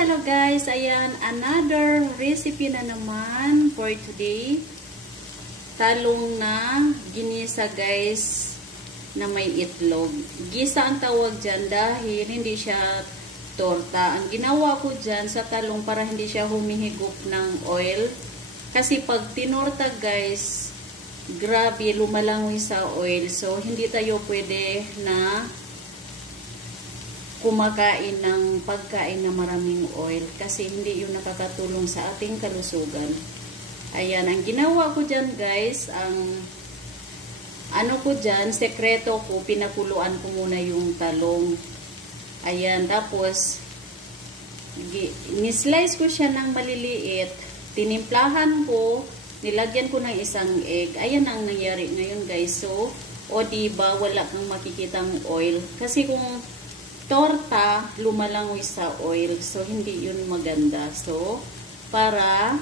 hello guys. Ayan, another recipe na naman for today. Talong na ginisa guys na may itlog. Gisa ang tawag dyan dahil hindi siya torta. Ang ginawa ko dyan sa talong para hindi siya humihigop ng oil. Kasi pag tinorta guys, grabe lumalangoy sa oil. So hindi tayo pwede na kumakain ng pagkain na maraming oil kasi hindi yun nakakatulong sa ating kalusugan. Ayan, ang ginawa ko dyan guys, ang ano ko dyan, sekreto ko, pinakuluan ko muna yung talong. Ayan, tapos nislice ko siya ng maliliit, tinimplahan ko, nilagyan ko ng isang egg. Ayan ang nangyari ngayon guys. So, o diba, wala kang makikitang oil. Kasi kung torta, lumalangoy sa oil. So, hindi yun maganda. So, para